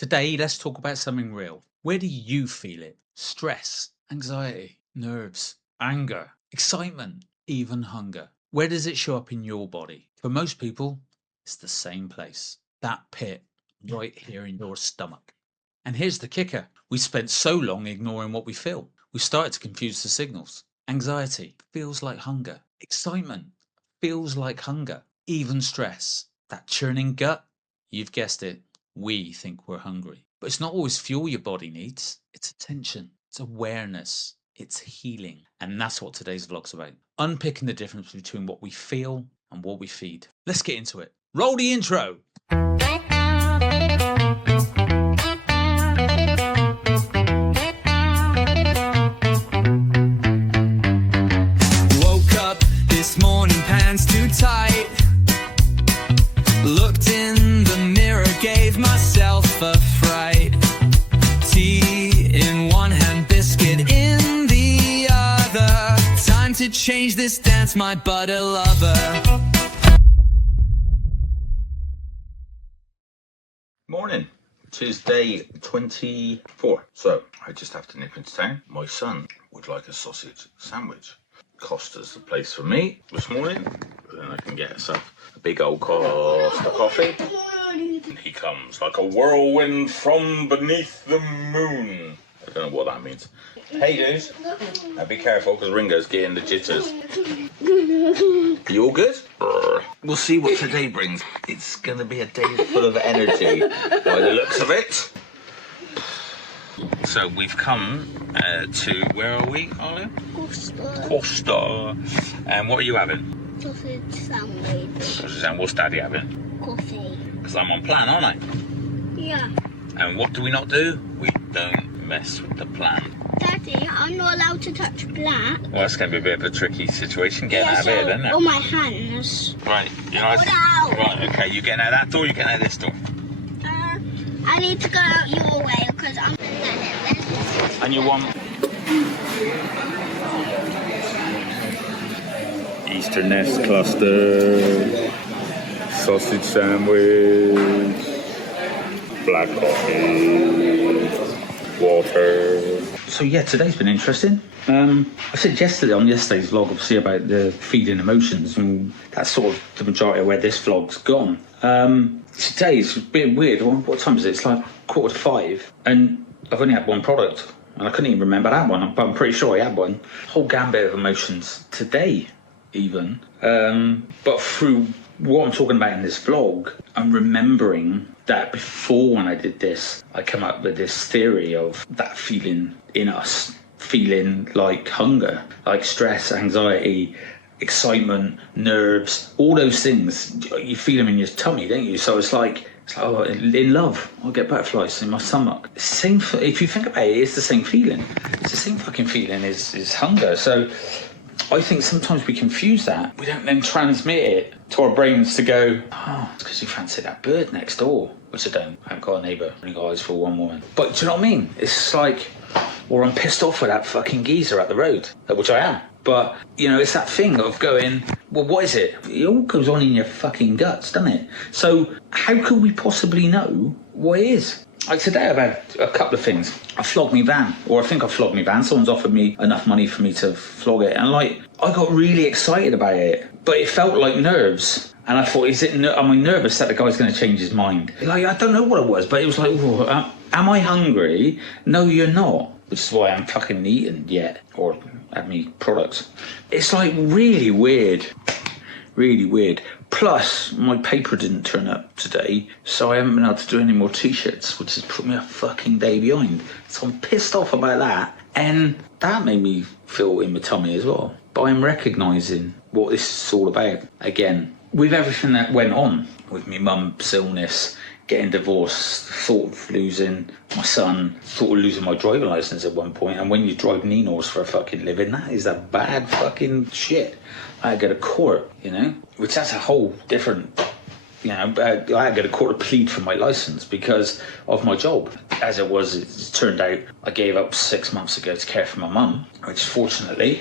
Today, let's talk about something real. Where do you feel it? Stress, anxiety, nerves, anger, excitement, even hunger. Where does it show up in your body? For most people, it's the same place. That pit right here in your stomach. And here's the kicker. We spent so long ignoring what we feel. We started to confuse the signals. Anxiety feels like hunger. Excitement feels like hunger. Even stress. That churning gut, you've guessed it. We think we're hungry. But it's not always fuel your body needs. It's attention. It's awareness. It's healing. And that's what today's vlog's about. Unpicking the difference between what we feel and what we feed. Let's get into it. Roll the intro. Woke up this morning, pants too tight. Looked in the mirror, gave myself a fright. Tea in one hand, biscuit in the other. Time to change this dance, my butter lover. Morning. Tuesday 24. So I just have to nip into town. My son would like a sausage sandwich. Costa's the place for me this morning. Then I can get myself a big old Costa coffee. And he comes like a whirlwind from beneath the moon. I don't know what that means. Hey dudes. Now be careful because Ringo's getting the jitters. You all good? We'll see what today brings. It's going to be a day full of energy by the looks of it. So we've come to, where are we, Arlo? Costa. And what are you having? Sausage sandwich. Sausage sandwich. What's Daddy having? Coffee. Because I'm on plan, aren't I? Yeah. And what do we not do? We don't mess with the plan. Daddy, I'm not allowed to touch black. Well, that's going to be a bit of a tricky situation getting out of so here, isn't it? on my hands. Right, you're right. Out. Right, okay, you getting out of that door, you getting out of this door? I need to go out your way because I'm And you want Easter nest cluster, sausage sandwich, black coffee, water. So yeah, today's been interesting. I said yesterday on yesterday's vlog, obviously, about the feeding emotions, and that's sort of the majority of where this vlog's gone. Today's a bit weird. What time is it? It's like 4:45, and I've only had one product, and I couldn't even remember that one, but I'm pretty sure I had one. Whole gambit of emotions today, even. But through what I'm talking about in this vlog, I'm remembering that before, when I did this, I came up with this theory of that feeling in us, feeling like hunger, like stress, anxiety, excitement, nerves, all those things. You feel them in your tummy, don't you? So it's like oh, in love, I'll get butterflies in my stomach. Same. If you think about it, it's the same feeling. It's the same fucking feeling as hunger. So I think sometimes we confuse that. We don't then transmit it to our brains to go, oh, it's because you fancy that bird next door. Which I don't. I haven't got a neighbour. I've only got eyes for one woman. But do you know what I mean? It's like, or I'm pissed off with that fucking geezer at the road, which I am. But, you know, it's that thing of going, well, what is it? It all goes on in your fucking guts, doesn't it? So how could we possibly know what it is? Like today I've had a couple of things. I flogged me van, or I think I flogged me van. Someone's offered me enough money for me to flog it. And like, I got really excited about it, but it felt like nerves. And I thought, am I nervous that the guy's going to change his mind? Like, I don't know what it was, but it was like, am I hungry? No, you're not. Which is why I haven't fucking eaten yet, or had me products. It's like really weird. Really weird. Plus, my paper didn't turn up today, so I haven't been able to do any more t-shirts, which has put me a fucking day behind. So I'm pissed off about that. And that made me feel in my tummy as well. But I'm recognising what this is all about. Again, with everything that went on, with my mum's illness, getting divorced, thought of losing my son, thought of losing my driving licence at one point. And when you drive Ninos for a fucking living, that is a bad fucking shit. I had to go to court, you know, which that's a whole different, you know, I had to go to court to plead for my licence because of my job. As it was, it turned out I gave up 6 months ago to care for my mum, which fortunately,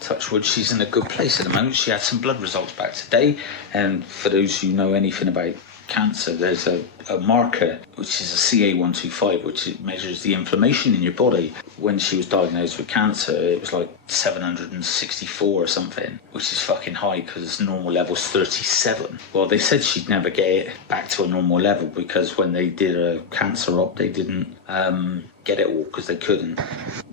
touch wood, she's in a good place at the moment. She had some blood results back today. And for those who know anything about cancer, there's a a marker, which is a CA125, which measures the inflammation in your body. When she was diagnosed with cancer, it was like 764 or something, which is fucking high because normal level's 37. Well, they said she'd never get it back to a normal level because when they did a cancer op, they didn't get it all because they couldn't.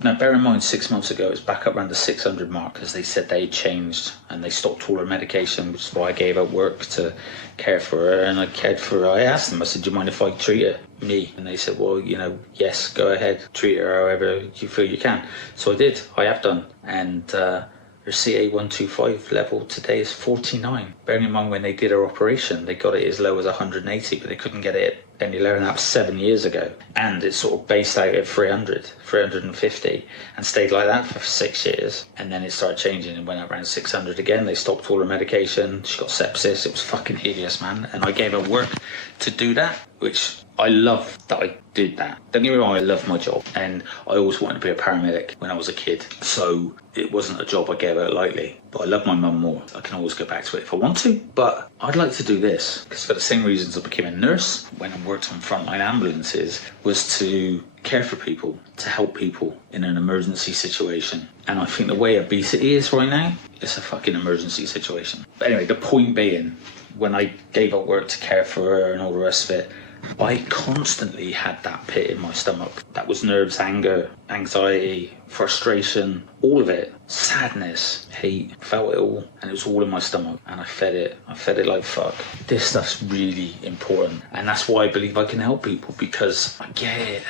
Now, bear in mind, 6 months ago, it was back up around the 600 mark because they said they changed and they stopped all her medication, which is why I gave up work to care for her, and I cared for her. I asked them, I said, do you mind if I treat her? Me. And they said, well, you know, yes, go ahead, treat her however you feel you can. So I did. I have done. And her CA125 level today is 49. Bearing in mind when they did her operation, they got it as low as 180, but they couldn't get it any lower than that 7 years ago. And it sort of based out at 350, and stayed like that for 6 years. And then it started changing and went up around 600 again. They stopped all her medication. She got sepsis. It was fucking hideous, man. And I gave her work to do that, which I love that I did that. Don't get me wrong, I love my job, and I always wanted to be a paramedic when I was a kid, so it wasn't a job I gave out lightly. But I love my mum more. I can always go back to it if I want to, but I'd like to do this because for the same reasons I became a nurse when I worked on frontline ambulances, was to care for people, to help people in an emergency situation. And I think the way obesity is right now, it's a fucking emergency situation. But anyway, the point being, when I gave up work to care for her and all the rest of it, I constantly had that pit in my stomach. That was nerves, anger, anxiety, frustration, all of it. Sadness, hate, felt it all. And it was all in my stomach. And I fed it like fuck. This stuff's really important. And that's why I believe I can help people, because I get it.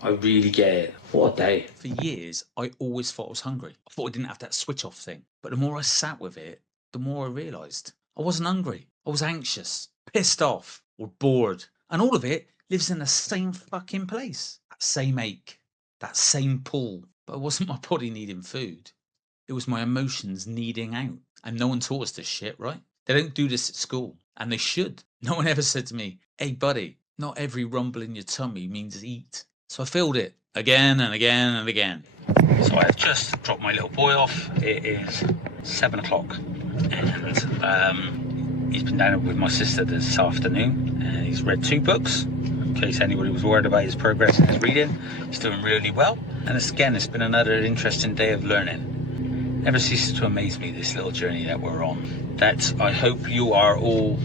I really get it. What a day. For years, I always thought I was hungry. I thought I didn't have that switch off thing. But the more I sat with it, the more I realised I wasn't hungry. I was anxious, pissed off, or bored. And all of it lives in the same fucking place. That same ache, that same pull. But it wasn't my body needing food. It was my emotions needing out. And no one taught us this shit, right? They don't do this at school. And they should. No one ever said to me, hey buddy, not every rumble in your tummy means eat. So I filled it again and again and again. So I've just dropped my little boy off. It is 7 o'clock. And he's been down with my sister this afternoon. And he's read 2 books. In case anybody was worried about his progress in his reading, he's doing really well. And it's been another interesting day of learning. Never ceases to amaze me, this little journey that we're on. That I hope you are all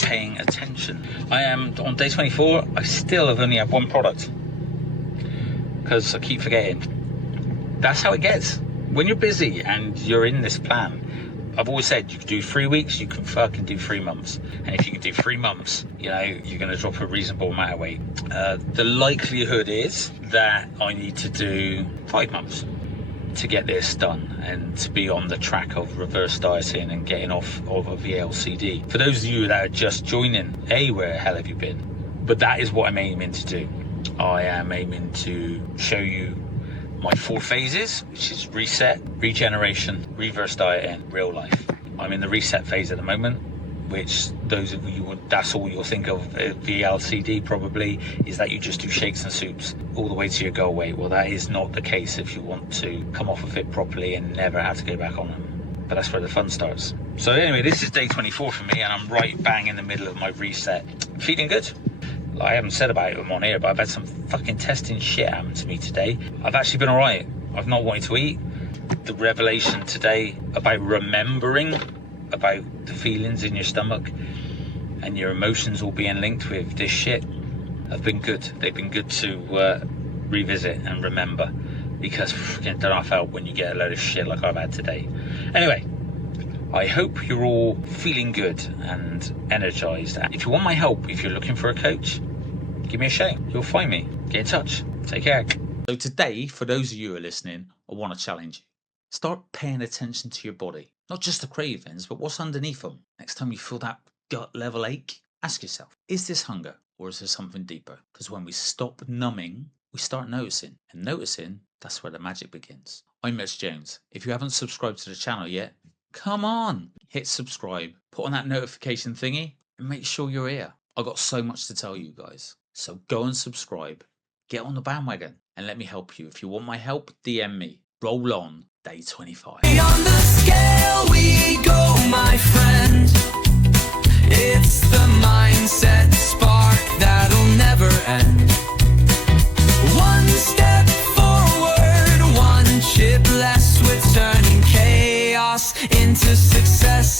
paying attention. I am on day 24. I still have only had 1 product because I keep forgetting. That's how it gets when you're busy and you're in this plan. I've always said you can do 3 weeks, you can fucking do 3 months. And if you can do 3 months, you know, you're going to drop a reasonable amount of weight. The likelihood is that I need to do 5 months to get this done and to be on the track of reverse dieting and getting off of a VLCD. For those of you that are just joining, where the hell have you been? But that is what I'm aiming to do. I am aiming to show you my 4 phases, which is reset, regeneration, reverse dieting, real life. I'm in the reset phase at the moment, which those of you, that's all you'll think of VLCD probably, is that you just do shakes and soups all the way to your goal weight. Well, that is not the case if you want to come off of it properly and never have to go back on them. But that's where the fun starts. So anyway, this is day 24 for me, and I'm right bang in the middle of my reset. Feeling good. I haven't said about it on here, but I've had some fucking testing shit happen to me today. I've actually been alright. I've not wanted to eat. The revelation today about remembering about the feelings in your stomach and your emotions all being linked with this shit have been good. They've been good to revisit and remember, because fucking don't know how I felt when you get a load of shit like I've had today. Anyway, I hope you're all feeling good and energized. If you want my help, if you're looking for a coach, give me a shout. You'll find me. Get in touch. Take care. So today, for those of you who are listening, I want to challenge you. Start paying attention to your body. Not just the cravings, but what's underneath them. Next time you feel that gut level ache, ask yourself, is this hunger or is there something deeper? Because when we stop numbing, we start noticing. And noticing, that's where the magic begins. I'm Mitch Jones. If you haven't subscribed to the channel yet, come on, hit subscribe, put on that notification thingy, and make sure you're here. I've got so much to tell you guys. So go and subscribe, get on the bandwagon, and let me help you. If you want my help, DM me. Roll on, day 25. Beyond the scale we go, my friend. It's the mindset spark that that'll never end. One step forward, one chip less, we're turning chaos into success.